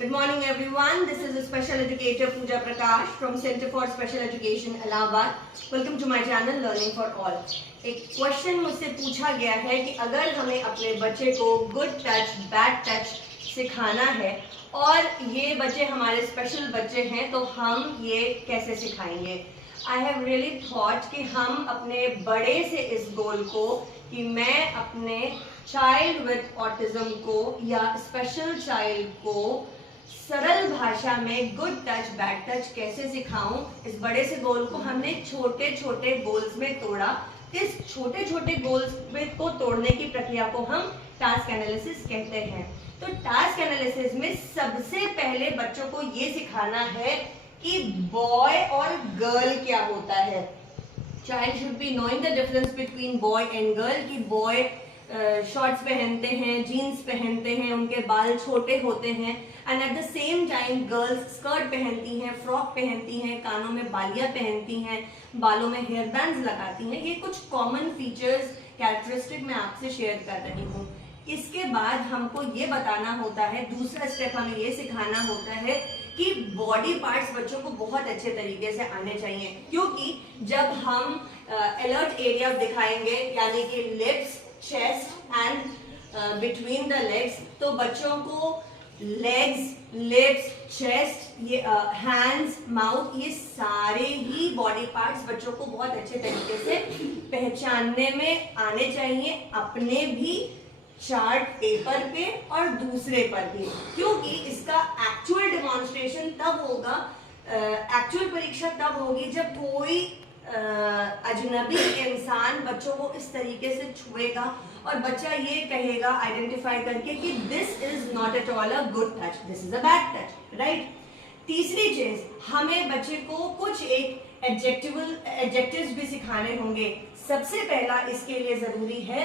Good morning everyone. This is a special educator Pooja Prakash from Center for Special Education, Allahabad. Welcome to my channel Learning for All. एक question मुझसे पूछा गया है कि अगर हमें अपने बच्चे को गुड टच, बैड टच सिखाना है और ये बच्चे हमारे स्पेशल बच्चे हैं तो हम ये कैसे सिखाएंगे। आई हैव रियली थॉट कि हम अपने बड़े से इस गोल को कि मैं अपने चाइल्ड विद ऑटिज्म को या स्पेशल चाइल्ड को सरल भाषा में गुड टच बैड टच कैसे सिखाऊं, इस बड़े से गोल को हमने छोटे छोटे गोल्स में तोड़ा। इस छोटे छोटे गोल्स को तोड़ने की प्रक्रिया को हम टास्क एनालिसिस कहते हैं। तो टास्क एनालिसिस में सबसे पहले बच्चों को ये सिखाना है कि बॉय और गर्ल क्या होता है। Child should be knowing the difference between boy and girl कि बॉय शॉर्ट्स पहनते हैं, जीन्स पहनते हैं, उनके बाल छोटे होते हैं and at the same time girls skirt पहनती हैं, फ्रॉक पहनती हैं, कानों में बालियां पहनती हैं, बालों में हेयर बैंड्स लगाती हैं। ये कुछ कॉमन फीचर्स कैरेक्टरिस्टिक मैं आपसे शेयर कर रही हूँ। इसके बाद हमको ये बताना होता है, दूसरा स्टेप हमें ये सिखाना होता है कि बॉडी पार्ट्स बच्चों को बहुत अच्छे तरीके से आने चाहिए, क्योंकि जब हम अलर्ट एरिया दिखाएंगे यानी कि lips, chest and between the legs, तो बच्चों को लेग्स, लिप्स, चेस्ट, ये हैंड्स, माउथ, ये सारे ही बॉडी पार्ट्स बच्चों को बहुत अच्छे तरीके से पहचानने में आने चाहिए, अपने भी चार्ट पेपर पे और दूसरे पर भी, क्योंकि इसका एक्चुअल डेमोन्स्ट्रेशन तब होगा, एक्चुअल परीक्षा तब होगी जब कोई अजनबी इंसान बच्चों को इस तरीके से छुएगा और बच्चा ये कहेगा आइडेंटिफाई करके कि this is not at all a good touch, this is a bad touch, right. तीसरी चीज, हमें बच्चे को कुछ एक एडजेक्टिव्स भी सिखाने होंगे। सबसे पहला इसके लिए जरूरी है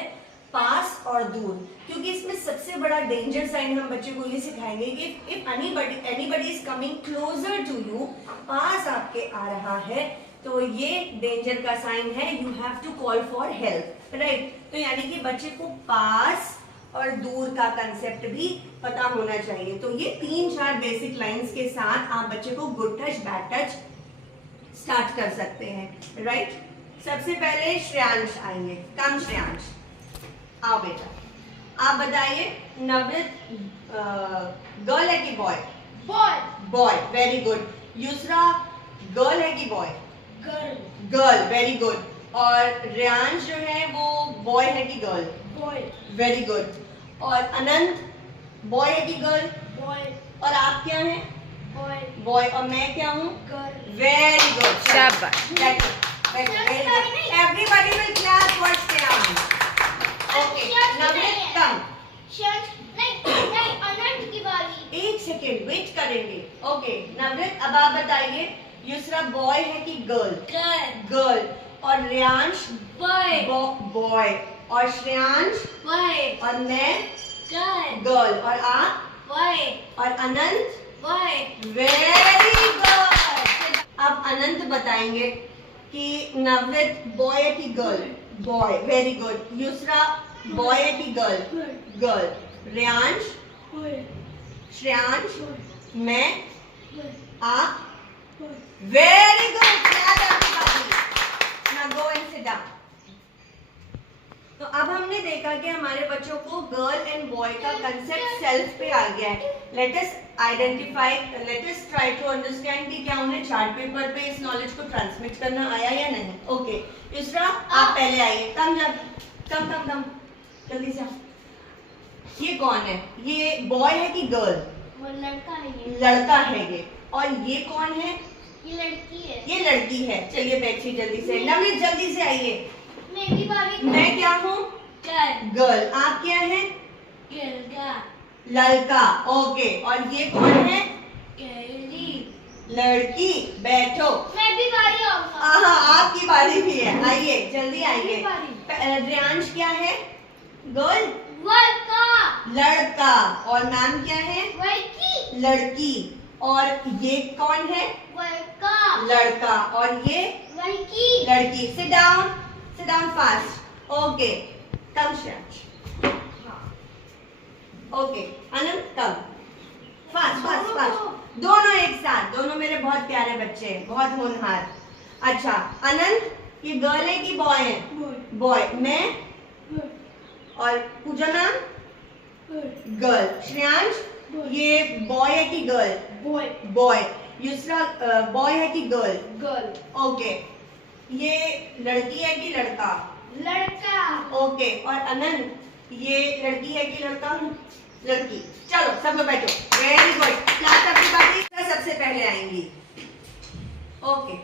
पास और दूर, क्योंकि इसमें सबसे बड़ा डेंजर साइन हम बच्चे को ये सिखाएंगे कि if anybody is coming closer to you, पास आपके आ रहा है तो ये डेंजर का साइन है, you have to call for help, right. तो यानी कि बच्चे को पास और दूर का कंसेप्ट भी पता होना चाहिए। तो ये 3-4 बेसिक लाइंस के साथ आप बच्चे को good touch bad touch start कर सकते हैं, राइट। सबसे पहले श्रेयांश आएंगे। कम श्रेयांश, आओ बेटा, आप बताइए नवृत गर्ल है कि boy? Boy. Boy, very good. Yusra girl है कि boy? Girl. Girl, very good. और रियांश जो है वो बॉय है कि गर्ल? बॉय। Very good. और अनंत बॉय है कि गर्ल? बॉय। और आप क्या हैं? बॉय। बॉय। और मैं क्या हूँ? गर्ल। वेरी गुड, शाबाश। Everybody will clap for Shreyansh. Okay, Navneet come. नहीं, अनंत की बारी। एक सेकेंड वेट करेंगे। ओके नवनीत, अब आप बताइए यूसरा बॉय है कि गर्ल? गर्ल। गर्ल। और रियांश? बॉय। बॉय। और श्रेयांश? बॉय। और मैं? गर्ल। गर्ल। और आप? बॉय। और अनंत? बॉय। Very good. अब अनंत बताएंगे कि नवनीत बॉय है कि girl? Boy, very good. Yusra boy है कि girl? Girl. Riyansh? Boy. Shreyansh? मैं? आप? Boy. Very good. Now go and sit down. तो अब हमने देखा कि हमारे बच्चों को गर्ल एंड बॉय का कंसेप्ट सेल्फ पे आ गया है। Let us identify, let us try to understand कि क्या उन्हें चार्ट पेपर पे इस नॉलेज को ट्रांसमिट करना आया या नहीं। ओके यूसरा, आप पहले आइए। कम जल्दी से आओ। ये कौन है? ये बॉय है कि गर्ल? वो लड़का है ये। लड़का है ये। और ये कौन है? ये लड़की है। ये लड़की है। चलिए बैठिए जल्दी से। नवनीत जल्दी से आइए। मेरी बारी। मैं क्या हूँ? गर्ल। गर्ल। आप क्या हैं? लड़का। लड़का। ओके। और ये कौन है? गर्ली। लड़की। बैठो। मैं भी बारी आऊंगा। हाँ, आपकी बारी भी है। आइए जल्दी आइए। मेरी रियांश क्या है? गर्ल। लड़का। लड़का। और मैम क्या है? लड़की। लड़की। और ये कौन है? लड़का। लड़का। और ये? लड़की। लड़की। Sit down fast. Okay come Shreyansh. Okay Anant come fast fast दोनों एक साथ, दोनों मेरे बहुत प्यारे बच्चे हैं, बहुत होनहार। अच्छा अनंत, ये गर्ल है कि बॉय है? बॉय। मैं और पूजा मैम गर्ल। श्रेयांश ये बॉय है कि girl? Boy. Boy. Yusra boy है कि गर्ल? गर्ल। ओके। ये लड़की है कि लड़का? लड़का। ओके। और अनंत ये लड़की है कि लड़का? लड़की। चलो सब लोग बैठो। Very good. Class everybody. सबसे पहले आएंगी। ओके।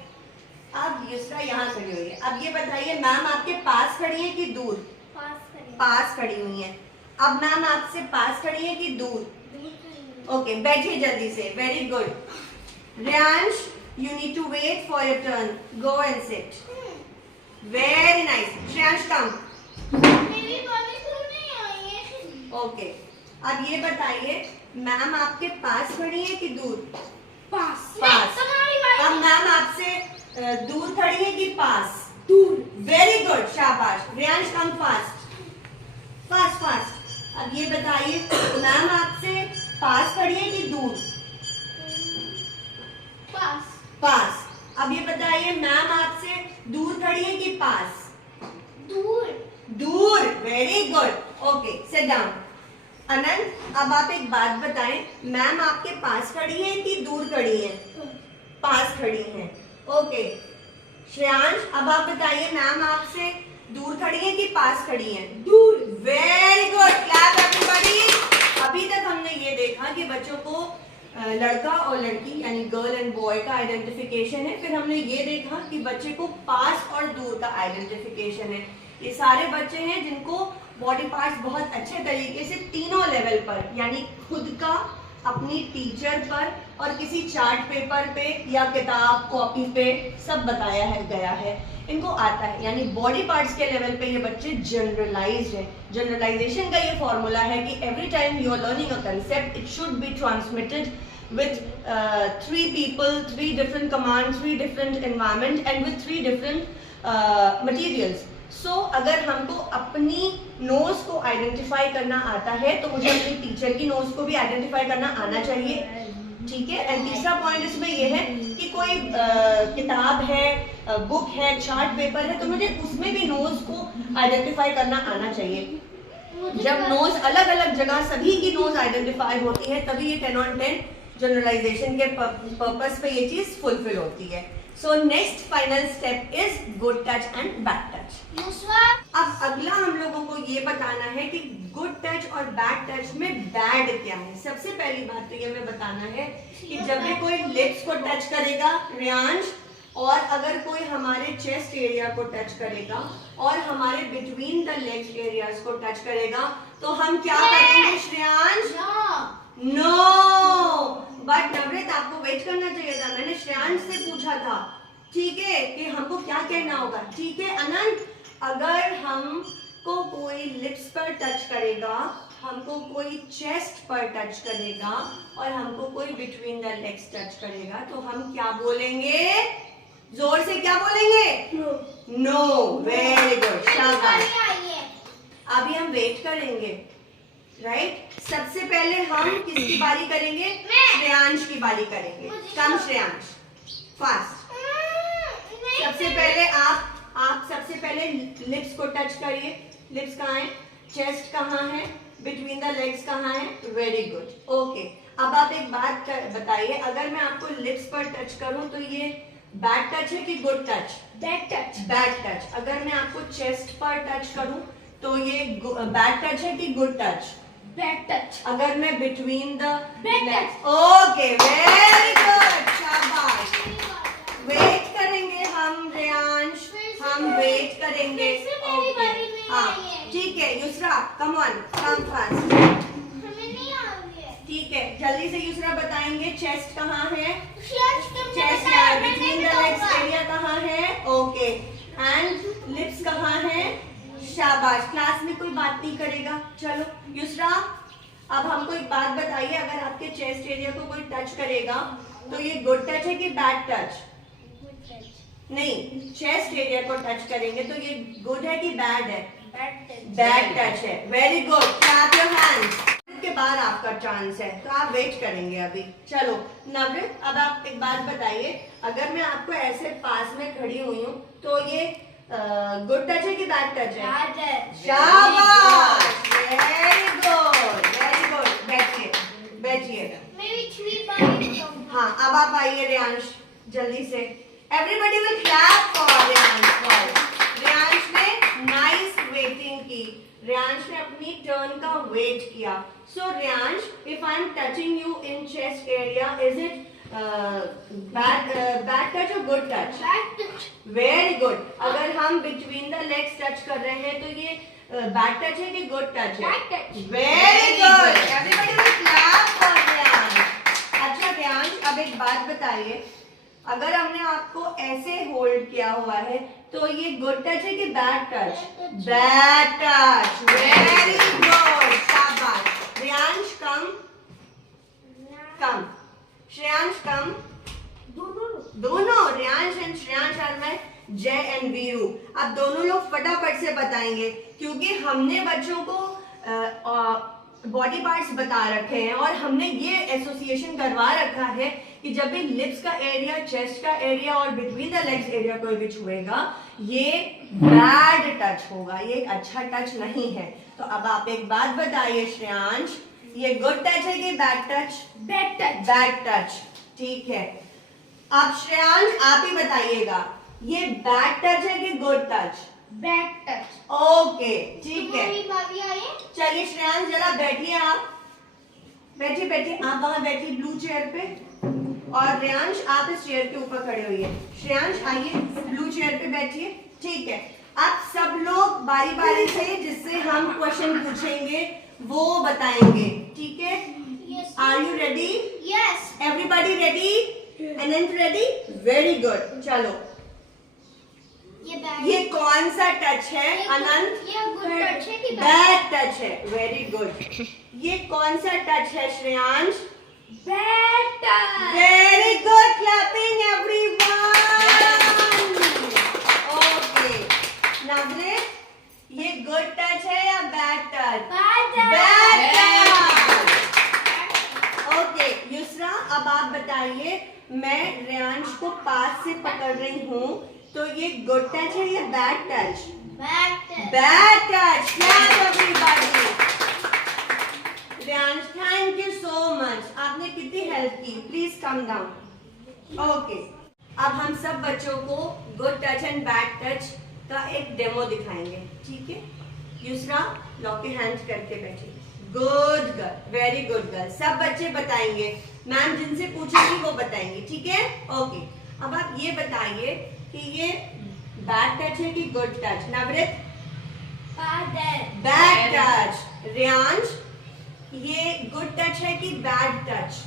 अब युसरा यहाँ खड़ी हुई है। अब ये बताइए मैम आपके पास खड़ी है कि दूर? पास करें। पास खड़ी हुई है। अब मैम आपसे पास खड़ी है कि दूर? दूर करें। ओके बैठिए जल्दी से। Very good. Riyansh you need to wait for your turn. Go and sit. Very nice. Shreyansh come. मेरी बातें सुन नहीं आई है। ओके। अब ये बताइए मैम आपके पास खड़ी है कि दूर? पास। पास। तुम्हारी बारी। अब मैम आपसे दूर खड़ी है कि पास? दूर। वेरी गुड शाबाश। रियांश कम फास्ट फास्ट फास्ट। अब ये बताइए मैम आपसे पास खड़ी है कि दूर? पास। पास। अब ये बताइए मैम आपसे दूर खड़ी है कि पास? दूर। दूर। Very good. Okay sit down. Anant अब आप एक बात बताएं, मैम आपके पास खड़ी है कि दूर खड़ी है? पास खड़ी है। ओके। श्रेयांश अब आप बताइए मैम आपसे दूर खड़ी है कि पास खड़ी है? दूर। Very good. Clap everybody. अभी तक हमने ये देखा कि बच्चों को लड़का और लड़की यानी गर्ल एंड बॉय का आइडेंटिफिकेशन है। फिर हमने ये देखा कि बच्चे को पास और दूर का आइडेंटिफिकेशन है। ये सारे बच्चे हैं जिनको बॉडी पार्ट्स बहुत अच्छे तरीके से तीनों लेवल पर यानी खुद का, अपनी टीचर पर और किसी चार्ट पेपर पे या किताब कॉपी पे सब बताया है गया है। इनको आता है यानी बॉडी पार्ट्स के लेवल पे ये बच्चे जनरलाइज्ड है। जनरलाइजेशन का ये फॉर्मूला है कि every time you are learning a concept it should be transmitted with 3 people, 3 different commands, 3 different environment and with 3 different materials. So अगर हमको अपनी नोज को आइडेंटिफाई करना आता है तो मुझे अपनी टीचर की नोज को भी आइडेंटिफाई करना आना चाहिए। ठीक है। एंड तीसरा पॉइंट इसमें ये है कि कोई किताब है, बुक है, चार्ट पेपर है तो मुझे उसमें भी नोज को आइडेंटिफाई करना आना चाहिए। जब नोज अलग अलग जगह सभी की नोज आइडेंटिफाई होती है तभी ये 10 on 10 जनरलाइजेशन के पर्पस पे ये चीज फुलफिल होती है। So next final step is good touch and bad touch. अब अगला हम लोगों को ये बताना है कि गुड टच और बैड टच में बैड क्या है। सबसे पहली बात तो ये हमें बताना है कि जब भी कोई लिप्स को टच करेगा रियांश, और अगर कोई हमारे चेस्ट एरिया को टच करेगा और हमारे बिटवीन द लेग्स एरियाज को टच करेगा तो हम क्या करेंगे श्रेयांश? नो। बट नवृत आपको वेट करना चाहिए था, मैंने श्रेयांश से पूछा था। ठीक है कि हमको क्या कहना होगा। ठीक है अनंत, अगर हमको कोई लिप्स पर टच करेगा, हमको कोई चेस्ट पर टच करेगा और हमको कोई बिटवीन द लेग्स टच करेगा तो हम क्या बोलेंगे? जोर से क्या बोलेंगे? नो। वेरी गुड शाबाश। अभी हम वेट करेंगे राइट। सबसे पहले हम किसकी बारी करेंगे? श्रेयांश की बारी करेंगे। कम श्रेयांश फास्ट। सबसे पहले आप सबसे पहले लिप्स को टच करिए। लिप्स कहाँ है? चेस्ट कहाँ है? बिटवीन द लेग्स कहाँ है? Very good. ओके। अब आप एक बात बताइए, अगर मैं आपको लिप्स पर टच करूं तो ये बैड टच है कि good touch? Bad touch. Bad touch. अगर मैं आपको चेस्ट पर टच करूं तो ये बैड टच है कि गुड टच? Bad touch. अगर मैं between the Bad touch. Okay very good शाबाश। वेट करेंगे हम रियांश, हम वेट करेंगे। ओके हाँ ठीक है। Yusra come on come fast. ठीक है जल्दी से युसरा बताएंगे चेस्ट कहाँ है? चेस्ट या बिटवीन द लेग्स एरिया कहाँ है? ओके। एंड लिप्स कहाँ है? शाबाश। क्लास में कोई बात नहीं करेगा। चलो युसरा अब हमको एक बात बताइए, अगर आपके चेस्ट एरिया को कोई टच करेगा तो ये गुड टच है कि बैड टच? नहीं, चेस्ट एरिया को टच करेंगे तो ये गुड है कि बैड है? बैड टच है। Very good. Clap your hands. के बाद आपका चांस है, तो आप वेट करेंगे अभी। चलो नवृत, अब आप एक बात बताइए, अगर मैं आपको ऐसे पास में खड़ी हुई हूँ तो ये गुड टच है कि बैड टच है? शाबाश, वेरी गुड वेरी गुड। बैठिए बैठिए। मेरी छुरी पानी दो। हाँ, अब आप आइए रियांश, जल्दी से। Everybody will clap for Riyansh. Riyansh ने नाइस वेटिंग की, रियांश ने अपनी टर्न का वेट किया। So Riyansh, if I am touching you in chest area, is it bad touch और good touch? Bad touch. Very good. अगर हम बिटवीन द लेग्स टच कर रहे हैं तो ये बैड टच है कि गुड टच है? Bad touch. Very good, everybody will clap for Riyansh. अच्छा रियांश, अब एक बात बताइए, अगर हमने आपको ऐसे होल्ड किया हुआ है तो ये गुड टच है कि bad touch? Bad touch. Very good, शाबाश। रियांश कम कम, श्रेयांश कम। दोनों रियांश एंड श्रेयांश और मैं, जय एंड वीरू। अब दोनों लोग फटाफट से बताएंगे, क्योंकि हमने बच्चों को बॉडी पार्ट्स बता रखे हैं और हमने ये एसोसिएशन करवा रखा है कि जब भी लिप्स का एरिया, चेस्ट का एरिया और बिटवीन द लेग्स एरिया कोई भी छुएगा, ये बैड टच होगा, ये एक अच्छा टच नहीं है। तो अब आप एक बात बताइए श्रेयांश, ये गुड टच है कि bad touch? Bad touch. Bad touch, ठीक है। अब श्रेयांश आप ही बताइएगा, ये बैड टच है कि good touch? Bad touch. Okay, ठीक है। मेरी बारी आई। चलिए श्रेयांश जरा बैठिए, आप बैठिए बैठिए, आप वहां बैठिए ब्लू चेयर पे, और रियांश आप इस चेयर के ऊपर खड़े होइए। श्रेयांश आइए ब्लू चेयर पे बैठिए, ठीक है। आप सब लोग बारी बारी से जिससे हम क्वेश्चन पूछेंगे वो बताएंगे, ठीक है? Yes. Are you ready? Yes. Everybody ready? Anant ready? Very good. चलो, ये कौन सा टच है अनंत? ये गुड टच है कि बैड टच है। Very good. ये कौन सा टच है Shreyansh? Bad touch. Very good, clapping everyone. Okay Navrit, ये गुड टच है या bad touch? Bad touch. Okay Yusra, अब आप बताइए, मैं रियांश को पास से पकड़ रही हूँ, तो ये गुड टच है या bad touch? Bad touch. Bad touch. Clap everybody. Riyansh, thank you so much, आपने कितनी हेल्प की। Please come down. ओके, अब हम सब बच्चों को good touch and bad touch का एक डेमो दिखाएंगे, ठीक है? युसरा, लॉक के हैंड करके बैठिए। Good girl, very good girl. सब बच्चे बताएंगे, मैम जिनसे पूछेंगी वो बताएंगे, ठीक है? ओके, अब आप ये बताइए कि ये बैड टच है कि good touch? Navrit? Bad touch. Riyansh, ये गुड टच है कि bad touch?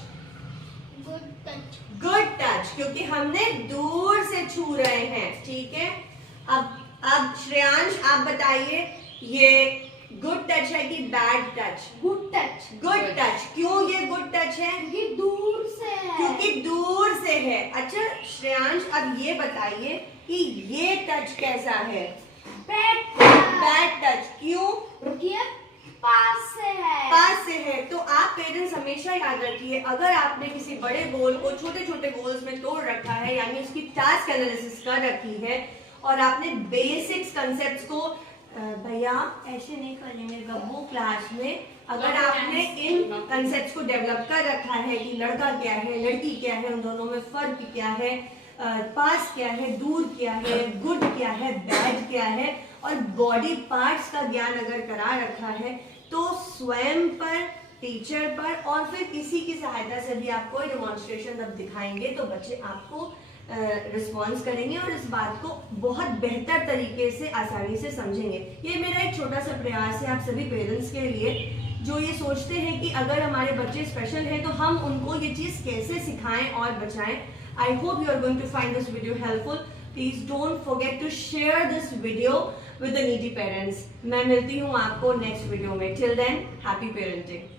Good touch. Good touch, क्योंकि हमने दूर से छू रहे हैं, ठीक है? अब श्रेयांश आप बताइए, ये गुड टच है कि bad touch? Good touch. Good touch. क्यों ये गुड टच है? क्योंकि दूर से है। क्योंकि दूर से है। अच्छा श्रेयांश, अब ये बताइए कि ये टच कैसा है? Bad touch. Bad touch. क्यों? क्योंकि पास से है। पास से है। तो आप पेरेंट्स हमेशा याद रखिए, अगर आपने किसी बड़े गोल को छोटे छोटे गोल्स में तोड़ रखा है, यानी उसकी टास्क एनालिसिस कर रखी है, और आपने बेसिक्स कंसेप्ट्स को भैया ऐसे नहीं करेंगे गब्बू क्लास में, अगर आपने इन कंसेप्ट्स को डेवलप कर रखा है कि लड़का क्या है, लड़की क्या है, उन दोनों में फर्क क्या है, पास क्या है, दूर क्या है, गुड क्या है, बैड क्या है, और बॉडी पार्ट्स का ज्ञान अगर करा रखा है, तो स्वयं पर, टीचर पर, और फिर किसी की सहायता से भी आप कोई डेमोन्स्ट्रेशन जब दिखाएंगे तो बच्चे आपको रिस्पॉन्स करेंगे और इस बात को बहुत बेहतर तरीके से, आसानी से समझेंगे। ये मेरा एक छोटा सा प्रयास है आप सभी पेरेंट्स के लिए, जो ये सोचते हैं कि अगर हमारे बच्चे स्पेशल हैं तो हम उनको ये चीज़ कैसे सिखाएं और बचाएं। I hope you are going to find this video helpful. Please don't forget to share this video with the needy parents. मैं मिलती हूँ आपको नेक्स्ट वीडियो में। Till then, happy parenting.